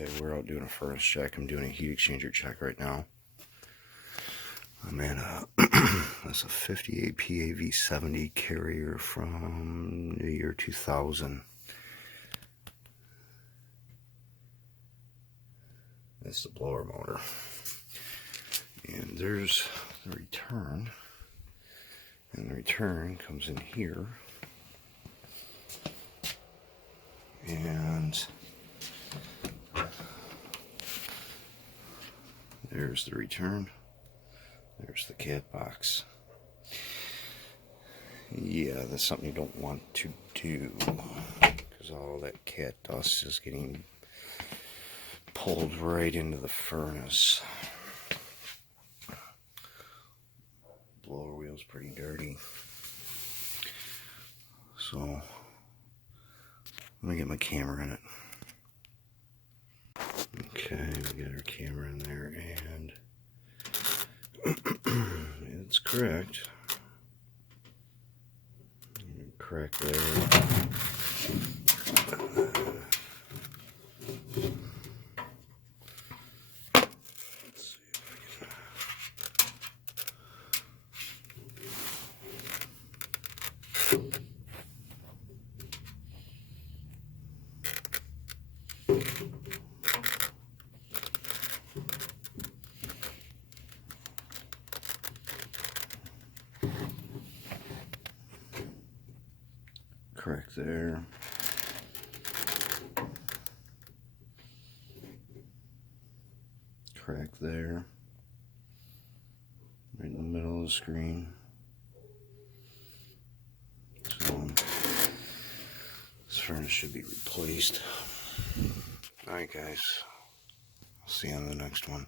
Okay, we're out doing a furnace check. I'm doing a heat exchanger check right now. I'm at that's a 58 PAV70 carrier from the year 2000. That's the blower motor. And there's the return. And the return comes in here. And there's the return. There's the cat box. Yeah, that's something you don't want to do, because all that cat dust is getting pulled right into the furnace. Blower wheel's pretty dirty. So let me get my camera in it. Okay, we got our camera in there, and it's correct. Correct there. Correct there. Correct there. Right in the middle of the screen. So this furnace should be replaced. Alright guys, I'll see you on the next one.